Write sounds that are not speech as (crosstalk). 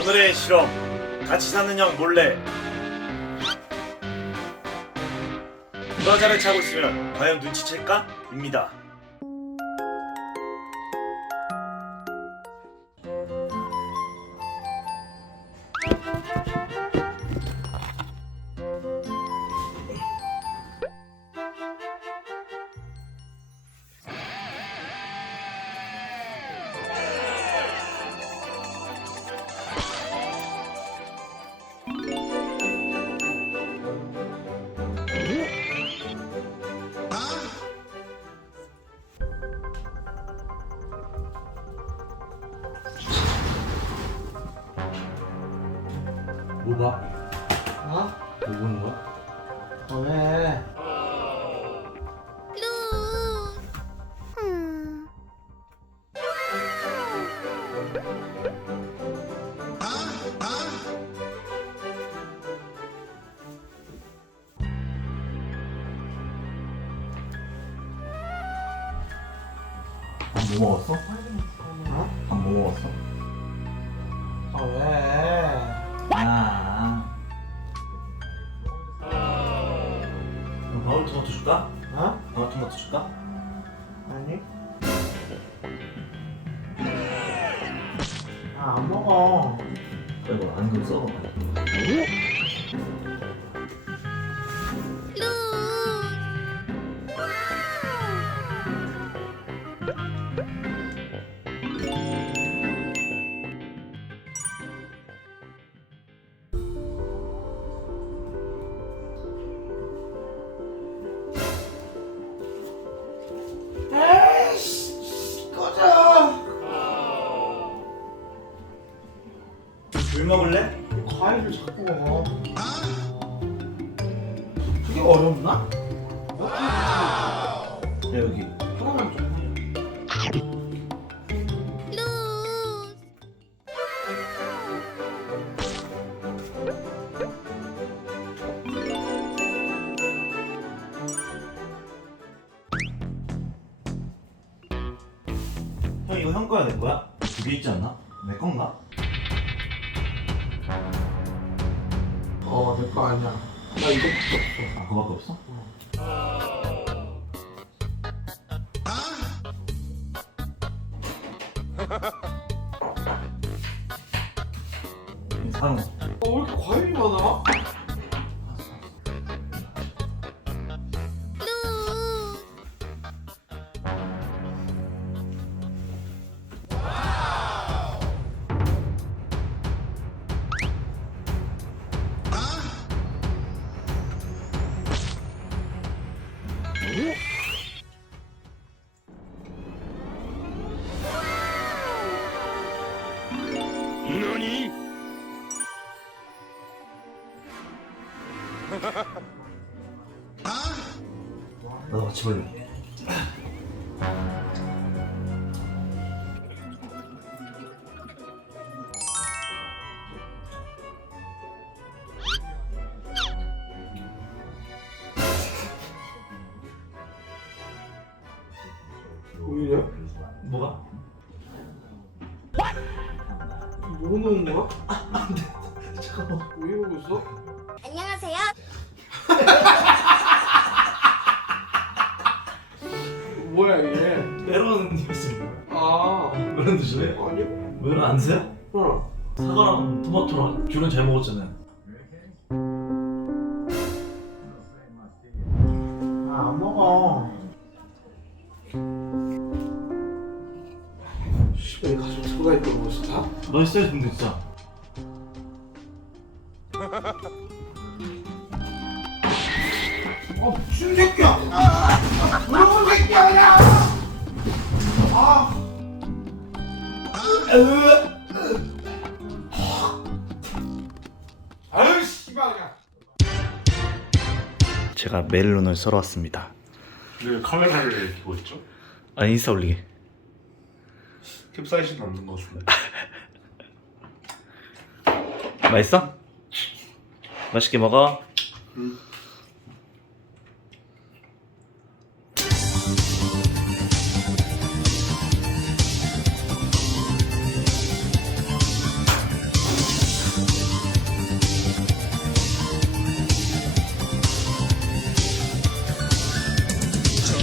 오늘의 실험 같이 사는 형 몰래 브라자를 차고 있으면 과연 눈치챌까? 입니다 뭐 봐? 어? 뭐 보는 거야? 어, 왜? 밥 뭐 먹었어? 어? 밥 뭐 먹었어? 아, 왜? 아. 줄까? 어? 방울토마토 줄까? 아니? 아, 안 먹어. 그래 뭐 안경 써봐. 물 먹을래? 과일을 자꾸 먹어. 그게 어렵나? 야 여기. 하나만 좀 해. 형 이거 형 거야 내 거야? 두 개 있지 않나? 내 건가? 어, 내 거 아니야. 나 이거밖에 없어. 아 그거밖에 없어? 이 사람 어, 왜 이렇게 과일이 많아? 나도 같이 이래? 뭐가? 뭐 넣은 거야? (laughs) 잠깐만. 왜 이러고 있어? 안녕하세요. (laughs) 뭐야 이게? 메론 뉴스입니다. 아, 메론 드실래요? 아니? 메론 안 드세요? 어. 사과랑 토마토랑 귤은 잘 먹었잖아요. 아, 안 먹어. 씨발, 이가 슴 들어가 있던 거였어, 다? 너 있어야 근데 진짜. 아, 미친 새끼야! 아! 무서운 새끼야, 야! 아! 아유, 씨발, 야! 제가 멜론을 썰어 왔습니다 왜 카메라를 켜고 있죠? 아 인스타 올리게 캡사이신 없는 것 같은데 맛있어? 맛있게 먹어 응.